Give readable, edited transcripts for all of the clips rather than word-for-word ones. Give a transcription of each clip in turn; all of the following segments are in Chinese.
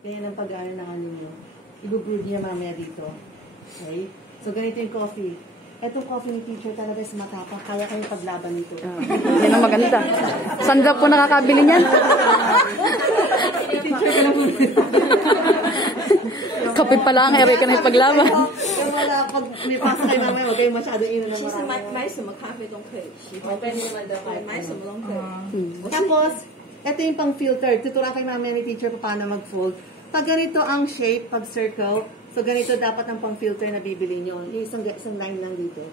Ganyan ang pag-aaral ng ano nyo. I-brew niya mamaya dito. Okay? So, ganito yung coffee. Etong coffee ni teacher talaga is matapang. Kaya kayong paglaban nito. Yan ang maganda. Saan daw po nakakabili niyan? Teacher ka na po. Kape pa lang, ere ka na yung paglaban. Kung wala, pag may pasa kayo mamaya, huwag kayong masyado ino ng 其实 marami. 买什么咖啡都可以，喜欢对买什么都可以。 Tapos, ito yung pang filter. Tuturuan kayo mamaya ni teacher kung paano mag-fold. Pag ganito ang shape, pag circle, so ganito dapat ang pang filter na bibili nyo. Yung isang line lang dito.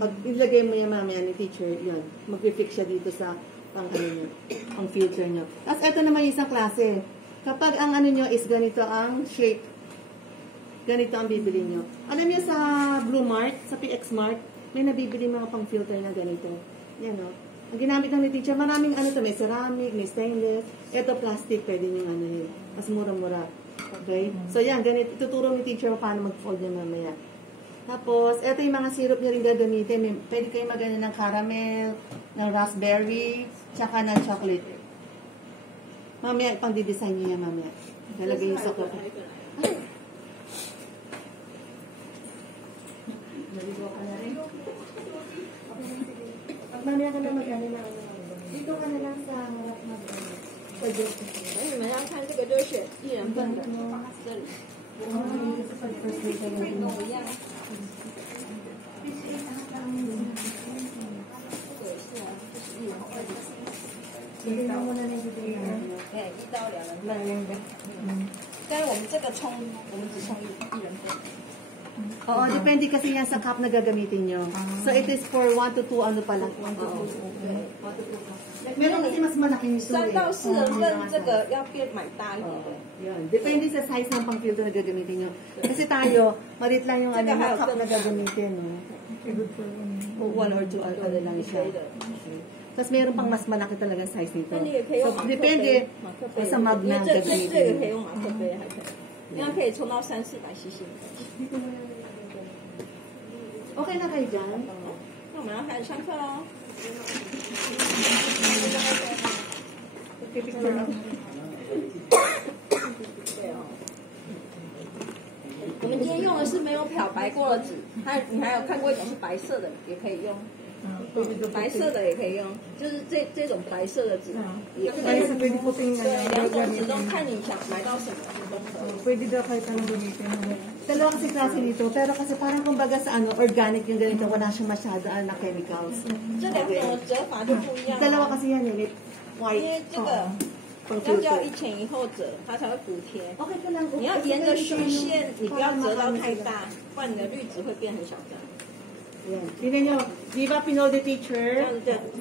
Pag ilagay mo yan mamaya ni teacher, yun. Mag-fix siya dito sa pang ano nyo, pang filter nyo. Tapos ito naman yung isang klase. Kapag ang ano nyo is ganito ang shape, ganito ang bibili nyo. Alam niyo sa Blue Mart, sa PX Mart, may nabibili mga pang filter na ganito. Yan o. Ang ginamit ng ni teacher, maraming ano to, may ceramic, may stainless. Ito plastic, pwede nyo ano yun. Mas mura-mura. Okay? So yan, ganito. Tuturo ni teacher paano mag-fold yan mamaya. Tapos, ito yung mga syrup nyo rin gagamitin. Pwede kayo mag-ano ng caramel, ng raspberry, tsaka ng chocolate. Mamaya, pang di-design nyo yan mamaya. Lalagay yung sa coffee. Naligo ka na rin. Pag mamaya ka na mag-ano na dito ka na lang sa harap mag-suggest. 你们要看这个就是选一人份的，这里。 对，1到2人份。但是我们这个冲，我们只冲一人份。 Oo, depende kasi yan sa cup na gagamitin nyo. So, it is for 1 to 2 ano pa lang. 1 to 2. Meron kasi mas malaki nito eh. 3到4人份这个要变买大一点的。 Yun. Depende sa size ng pang filter na gagamitin nyo. Kasi tayo, malit lang yung ano, cup na gagamitin. No? 1 or 2 ano lang siya. Tapos meron pang mas malaki talaga size nito. So, depende sa mug na 这个 gagamitin. 可以用马克杯，还可以，因为可以冲到300-400 cc。 Okay na kayo dyan? 那我们要开始上课喽。我们今天用的是没有漂白过的纸，你还有看过一种是白色的，也可以用。白色的也可以用，就是这种白色的纸，也可以。对，两种纸都看你想买到什么都可以。 Pwede daw kahit anong gamitin mo. Dalawa kasi klase nito, pero kasi parang kumbaga sa ano, organic yung ganito, wala siyang masyado na chemicals. 这两种的折法就不一样。 Dalawa kasi yan yun, 因 white. 为这个pang 要叫 filter. 一前一后折，它才会补贴。 Okay ka lang. 你要沿着虚线，你不要折到太大，不然你的滤纸会变很小张。 Yan. Tingnan nyo, di ba Pinol the teacher?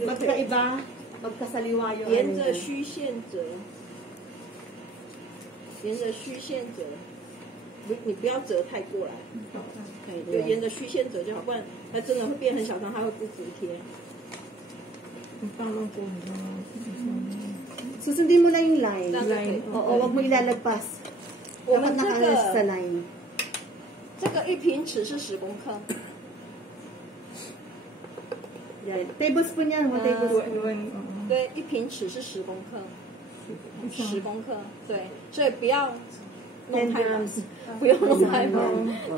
Magkaiba, magkasaliwa yung 沿 ano 着 niya. 虚线折，沿着虚线折，你不要折太过来，对，就沿着虚线折就好，不然它真的会变很小张，它会不补贴。 Parang po. Susundin mo lang yung line. Line. Oo, wag mo ilalagpas. 我 Dapat 们这 nakalas sa 个 line. 这个1平尺是10公克， Yan. Tablespoon yan, 1 tablespoon. 对，1平尺是10公克，10公克，对，所以不要弄 10 太满 grams.，不用弄太满，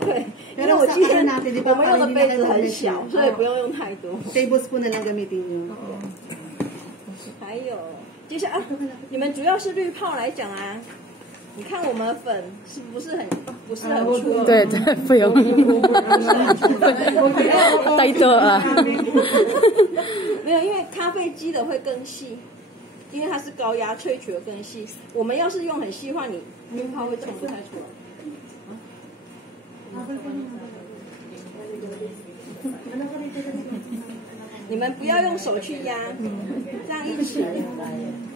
对，因为 Pero 我 sa 今天 ano natin, di ba, 我们用的 parang hindi 杯 na 子 kayo 很 mag-measure. 小，所以不用用太多。 Tablespoon na lang gamitin nyo. 还有，接下来、你们主要是滤泡来讲啊，你看我们粉是不是很粗？对对，不用。太多啊。没有，因为咖啡机的会更细，因为它是高压萃取的更细。我们要是用很细的话，你滤泡会冲不太出来。你们不要用手去压，这样一起。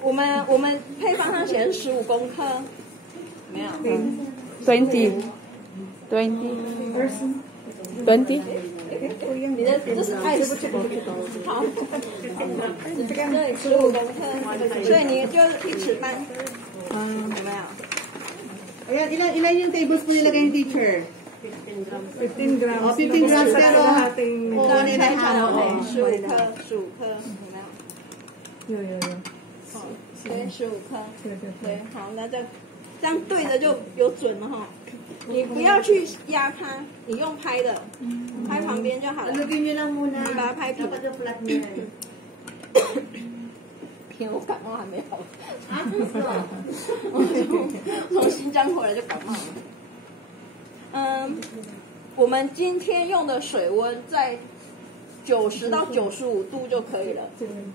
我们配方上写的是15公克，没有。 20. 20. 你的这是爱吃，好，对，15公克，所以你就1尺半，有没有？ Ayan, ilan yung tablespoon nilagay yung teacher? 15 grams. Oh, 15 grams, pero Kalahating- Oo, 这样 1 and a 拆下 half. 来Oo. ，15克，15克，有没有？ Yo. 对，15克，对。对，好，那再这样对着就有准了哈。你不要去压它，你用拍的，拍旁边就好了。 Alugin nyo lang muna. 你把它拍平。 Dapat yung flat nyo yan. 天，我感冒还没好。啊，不是哦。从新疆回来就感冒了。我们今天用的水温在90到95度就可以了。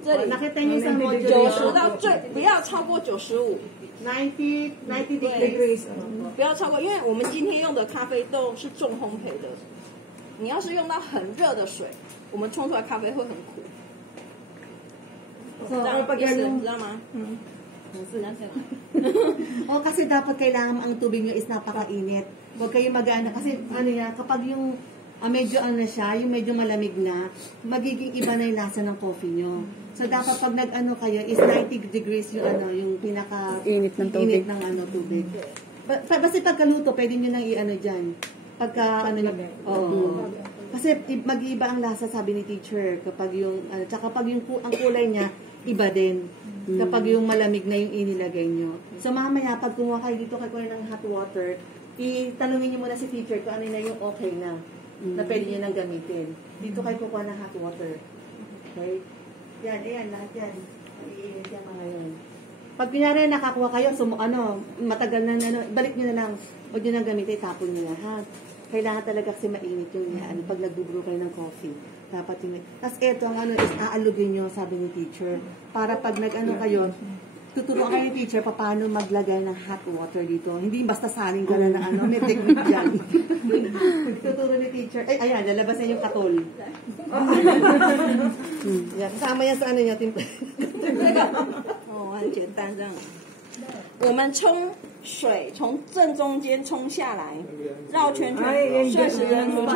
这里 Nakita nyo sa module 90到最不要超过95， 90 degrees. 不要超过，因为我们今天用的咖啡豆是重烘焙的。你要是用到很热的水，我们冲出来咖啡会很苦。 So, 这样 kapag 意思 ano, 你知道吗？o kasi dapat kailangan ang tubig nyo is napakainit. Huwag kayo mag-ano, kasi ano yan, kapag yung medyo ano siya, yung medyo malamig na, magiging iba na yung lasa ng coffee nyo. So dapat pag nag-ano kayo is 90 degrees yung ano, yung pinaka Init ng tubig. init ng ano, tubig. Basta pagkaluto, pwede nyo nang i-ano dyan. Pagka ano nyo, oo. Kasi mag-iiba ang lasa, sabi ni teacher, kapag yung, tsaka kapag yung ang kulay niya, iba din. Kapag yung malamig na yung inilagay nyo. So mamaya, pag kumuha kayo dito kayo ng hot water, itanungin nyo muna si teacher kung ano na yung okay na, na pwede nyo nang gamitin. Dito kayo kukuha ng hot water. Okay? Yan, ayan, lahat yan. Iinit yan mga yun. Pag kunyari nakakuha kayo, matagal na, balik nyo na lang, huwag nyo nang gamitin, tapon nyo lahat. Kailangan talaga kasi mainit yung pag nag-brew kayo ng coffee. Dapat yung... Tapos eto, ang ano is aalugin nyo, sabi ni teacher. Para pag nag-ano kayo, tuturuan kayo ni teacher paano maglagay ng hot water dito. Hindi basta saling ka na ng ano, may technique dyan. Tuturo ni teacher. Ay, ayan, lalabas na yung katol. Yan, kasama yan sa ano niya,哦，很简单这样。我们冲水从正中间冲下来，绕圈圈，顺时针出去。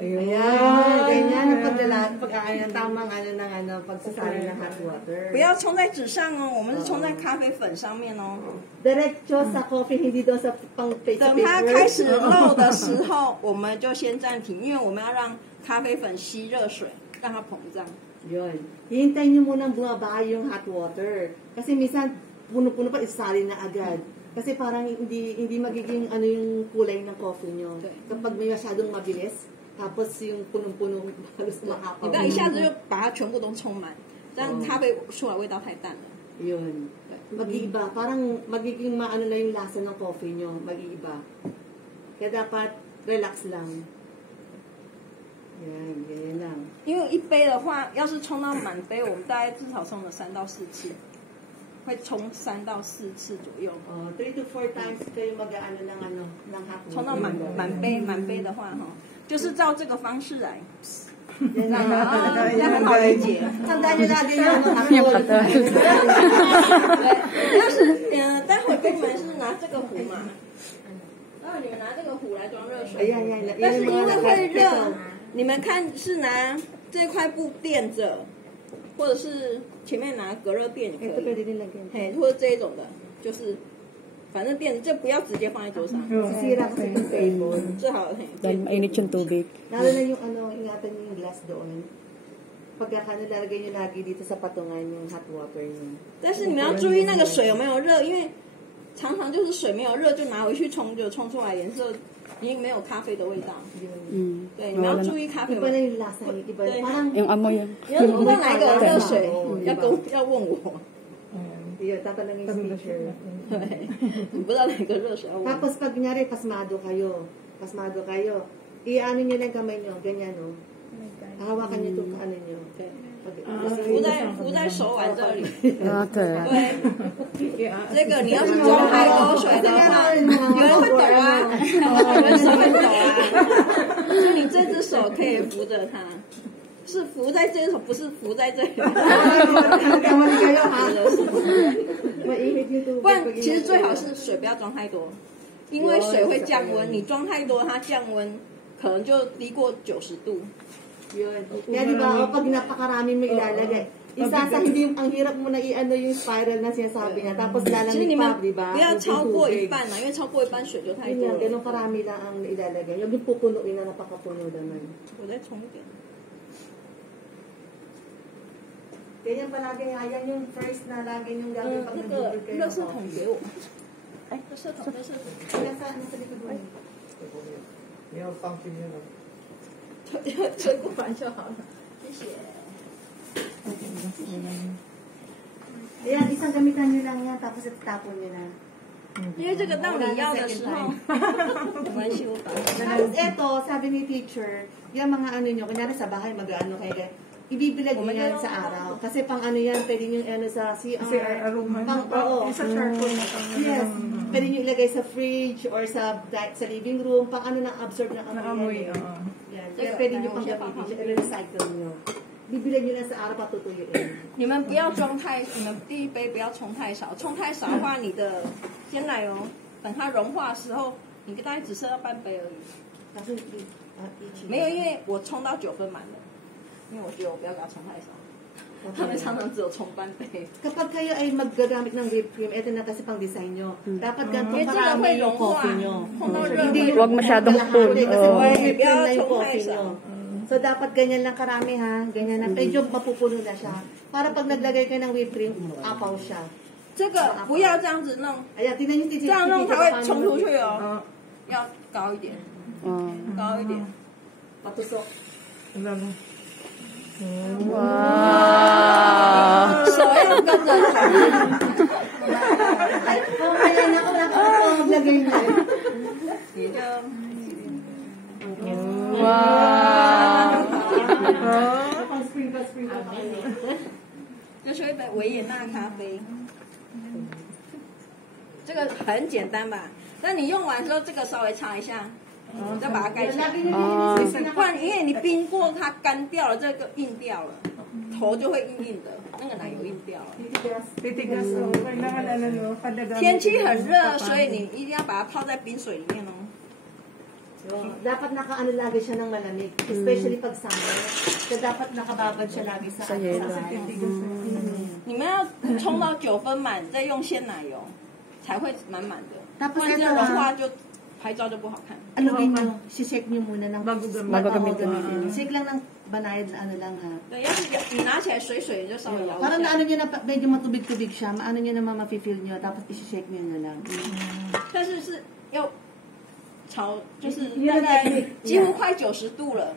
Ayan, ganyan ang pag-aayon ng tamang pagsasali ng hot water. 不要冲在纸上哦，我们是冲在咖啡粉上面哦。 Diretso sa coffee, hindi doon sa pang-paper. 等它开始漏的时候，我们就先暂停，因为我们要让咖啡粉吸热水，让它膨胀。 Yun. Hihintayin nyo munang bumaba yung hot water. Kasi minsan, puno-puno pa, isali na agad. Kasi parang hindi magiging ano yung kulay ng coffee nyo. Kapag may masyadong mabilis, tapos yung punong-puno, halos 你 maapaw. 不要一下子就把它全部都冲满，这样咖啡出来味道太淡了。 Yun. Mag-iiba. Parang magiging maano na yung lasa ng coffee nyo. Mag-iiba. Kaya dapat relax lang. Yan, ganyan lang. 因为一杯的话，要是冲到满杯，我们大概至少冲了3到4次，会冲3到4次左右。 3 to 4 times kayo mag-ano ng hot water. 冲到满杯的话哈，就是照这个方式来， Yan 这 na. 样很好理解。 Tandaan nyo lagi yung Yung katol. 要是待会跟你们是拿这个壶嘛，待会你们拿这个壶来装热水， Ayan, yan. 但是因为会热 Ito.，你们看是拿这块布垫着，或者是前面拿隔热垫也可 Ito 以， pwede din lagyan. 嘿，或者这一种的，就是反正垫子就不要直接放在桌上， Sisira kasi yung table. 最好嘿。 Dahil mainit yung tubig. Lalo na yung ingatan nyo yung glass doon. Pagka nilalagay nyo lagi dito sa patungan yung hot water nyo. 但是你们要注意那个水有没有热，因为常常就是水没有热就拿回去冲，就冲出来颜色已经没有咖啡的味道。 Mm. 对，你们要注意咖啡 Iba na 味。 yung lasa. Iba.对 Parang, Yung amoy yun. 你要不知道哪一个热水，要问我。 yun, tatanungin si teacher. 对，你不知道哪个热水要问我。 Tapos pag kunyari, pasmado kayo, i-ano nyo lang kamay nyo, ganyan no. Hawakan nyo itong ano nyo. 浮在手腕这里。 Okay. 对，这个你要是装太多水的话，有人会抖啊，有人手会抖啊。就你这只手可以扶着它，是扶在这只手，不是扶在这里。 Kamali kayo ha. Mainit yung tubig. 不然其实最好是水不要装太多，因为水会降温，你装太多它降温可能就低过90度。 Yun. Kaya di ba, pag napakarami mo ilalagay, isa sa hindi ang hirap mo na i-ano yung spiral na sinasabi niya, tapos 其实 lalamig 你 pa, 们 di ba? 不要 Yung 超过一 tubig. 半啦，因为超过一半水就太 Yun 多 lang, 了。 ganun karami lang ang ilalagay. Yung pupunuin na napakapuno naman. 我再冲一点。Ganyan palagi nga, yan yung first na lagi yung gagawin pag 那个 nag-google kayo. 垃圾桶给我。哎，垃圾桶，垃圾桶。 Nasa likod mo. 你要放进去了。吹过完就好了，谢谢。 Ayan, isang gamitan nyo lang yan, tapos itatapon nyo na. 因为这个到你要的时候，没关系，我把它。 Tapos eto, sabi ni teacher, yung mga ano nyo, kunyari sa bahay, mag-ano kayo, ibibilag nyo yan sa araw. Kasi pang ano yan, pwede nyo ano sa CR. Kasi aroma. Pang, oo. Isa charcoal na pang Yes. Pwede nyo ilagay sa fridge or sa living room, pang ano na absorb na Naamoy, yan. oo. Yan. Kaya pwede nyo pang gamitin siya, i-recycle nyo. Bibilag nyo lang sa araw, patutuyuin.你们不要装太，你们第一杯不要冲太少，冲太少的话，你的鲜奶油等它融化的时候，你大概只剩下半杯而已。 Kasi, 没有，因为我冲到9分满了，因为我觉得我不要给它冲太少。他们常常只有冲半杯， Kapag kayo ay maggagamit ng whipped cream, ito na kasi pang design nyo. Dapat ganito 因为这个会 marami 融 yung 化 coffee nyo.，碰到热 Hindi 会 Huwag masyadong full. Kalahati, kasi Oo. whipped cream na yung Kaya coffee tsong nyo. So, dapat ganyan lang karami ha. Ganyan lang. Medyo mapupuno na siya. Para pag naglagay kayo ng whipped cream, apaw siya. 这个不要这样子弄， Ayan, tingnan nyo 这样弄它会冲出去哦，要高一点， Oh. 高一点。 Patusok. Alam mo. Wow! 手要跟着走。 Ay, mamaya na ako. Wala ka na maglagay niya. 你就 Wow! Pang-spring pa spring. 就是一杯维也纳咖啡，这个很简单吧？那你用完之后，这个稍微擦一下，再把它盖起来。 Lagi nyo din 不然因为你冰过它干掉了，这个硬掉了，头就会硬硬的，那个奶油硬掉了。 Titigas, oh. Kailangan ano, no? Padagamit. 天气很热，所以你一定要把它泡在冰水里面哦。 Dapat nakaano lagi siya ng malamig. Especially pag summer. So, dapat nakababad siya lagi sa yelo. Titigas, oh. 你们要冲到9分满，再用鲜奶油，才会满满的。 Tapos 不然这 ito 样融化 na, 就拍照就不好看。 ano nyo, si-check nyo muna ng Bago gamitin. Bago gamitin. Oo, check lang ng banayad na ano lang ha. 对，要是你拿起来水水，你就稍微摇一 Parang 下。 naano nyo na, medyo matubig-tubig siya, maano nyo naman ma-feel nyo, tapos i-check nyo na lang. 但是是要炒，就是你要大概在几乎快90度了，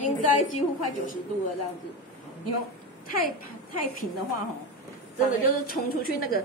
应该几乎快90度了这样子。你们太平的话吼，真的就是冲出去那个